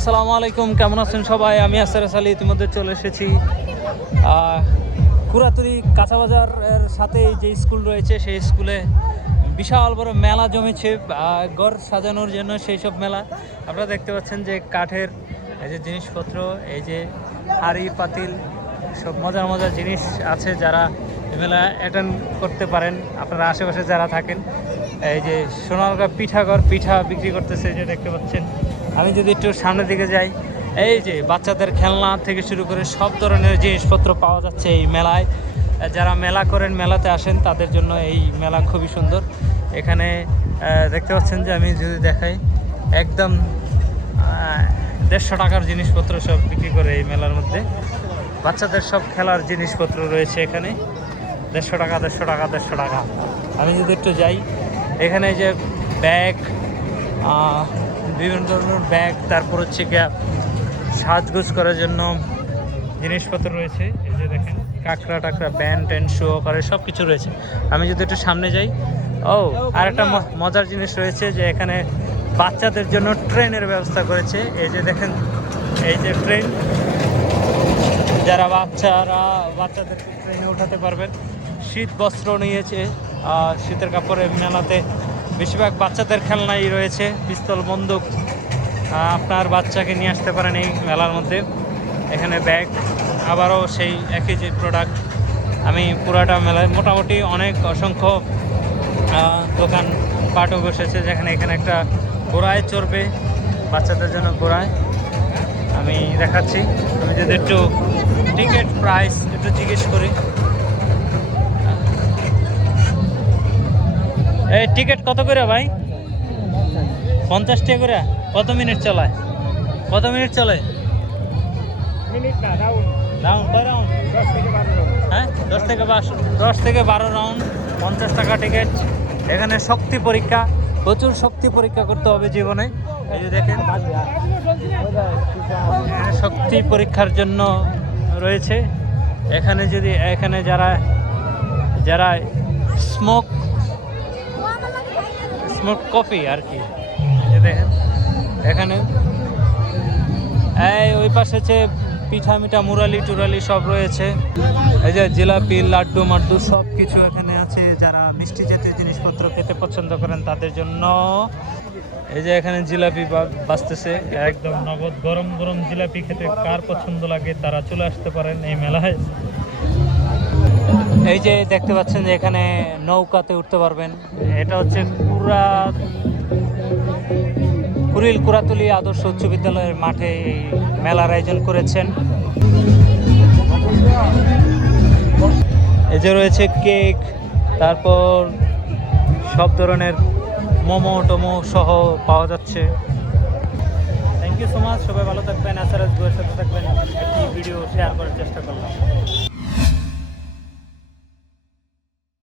আসসালামু আলাইকুম, কেমন আছেন সবাই? আমি আসারাস আলী ইতিমধ্যে চলে এসেছি কুরাতুরি কাঁচা বাজারের সাথে যে স্কুল রয়েছে সেই স্কুলে বিশাল বড় মেলা জমেছে ঘর সাজানোর জন্য। সেই সব মেলা আপনারা দেখতে পাচ্ছেন যে কাঠের এই যে জিনিসপত্র, এই যে হাঁড়ি পাতিল, সব মজার মজার জিনিস আছে। যারা মেলা অ্যাটেন্ড করতে পারেন, আপনারা আশেপাশে যারা থাকেন, এই যে সোনারগাঁ পিঠাঘর, পিঠা বিক্রি করতেছে যে দেখতে পাচ্ছেন। আমি যদি একটু সামনের দিকে যাই, এই যে বাচ্চাদের খেলনা থেকে শুরু করে সব ধরনের জিনিসপত্র পাওয়া যাচ্ছে এই মেলায়। যারা মেলা করেন, মেলাতে আসেন, তাদের জন্য এই মেলা খুবই সুন্দর। এখানে দেখতে পাচ্ছেন যে আমি যদি দেখাই, একদম 150 টাকার জিনিসপত্র সব বিক্রি করে এই মেলার মধ্যে। বাচ্চাদের সব খেলার জিনিসপত্র রয়েছে এখানে, 150 টাকা 150 টাকা 150 টাকা। আমি যদি একটু যাই, এখানে যে ব্যাগ, বিভিন্ন ধরনের ব্যাগ, তারপর হচ্ছে গিয়া সাজগোজ করার জন্য জিনিসপত্র রয়েছে। এই যে দেখেন কাঁকড়া টাকড়া, ব্যান্ড ট্যান্ড শো করে সব কিছু রয়েছে। আমি যদি একটু সামনে যাই, আর একটা মজার জিনিস রয়েছে যে এখানে বাচ্চাদের জন্য ট্রেনের ব্যবস্থা করেছে। এই যে দেখেন, এই যে ট্রেন, যারা বাচ্চাদের ট্রেনে ওঠাতে পারবেন। শীত বস্ত্র নিয়েছে, শীতের কাপড়ে মেলাতে বেশিরভাগ বাচ্চাদের খেলনাই রয়েছে, পিস্তল বন্দুক। আপনার বাচ্চাকে নিয়ে আসতে পারেন এই মেলার মধ্যে। এখানে ব্যাগ, আবারও সেই একই যে প্রোডাক্ট। আমি পুরাটা মেলায় মোটামুটি অসংখ্য দোকান পাটও বসেছে, যেখানে এখানে একটা ঘোড়ায় চড়বে, বাচ্চাদের জন্য ঘোড়ায়। আমি দেখাচ্ছি। আমি যদি একটু টিকিট প্রাইস একটু জিজ্ঞেস করি, এই টিকিট কত করে ভাই? 50 টাকা করে। কত মিনিট চলায়? কত মিনিট চলে? রাউন্ড কয় রাউন্ড? 10 থেকে 12 রাউন্ড। হ্যাঁ, 10 থেকে 12 রাউন্ড, 50 টাকা টিকিট। এখানে শক্তি পরীক্ষা, প্রচুর শক্তি পরীক্ষা করতে হবে জীবনে। এই যে দেখেন, শক্তি পরীক্ষার জন্য রয়েছে এখানে। এখানে যারা স্মোক কফি আর কি, দেখেন এখানে ওই পাশে হচ্ছে পিঠা মিঠা, মুরালি টুরালি সব রয়েছে। এই যে জিলাপি, লাড্ডু মাড্ডু সব কিছু এখানে আছে। যারা মিষ্টি জাতীয় জিনিসপত্র খেতে পছন্দ করেন তাদের জন্য। এই যে এখানে জিলাপি বাজতেছে, একদম নগদ গরম গরম জিলাপি খেতে কার পছন্দ লাগে তারা চলে আসতে পারেন এই মেলায়। এই যে দেখতে পাচ্ছেন যে এখানে নৌকাতে উঠতে পারবেন। এটা হচ্ছে কুরাতুলি আদর্শ উচ্চ বিদ্যালয়ের মাঠে এই মেলার আয়োজন করেছেন। এই যে রয়েছে কেক, তারপর সব ধরনের মোমো টোমো সহ পাওয়া যাচ্ছে। থ্যাংক ইউ সো মাচ, সবাই ভালো থাকবেন। আসারাস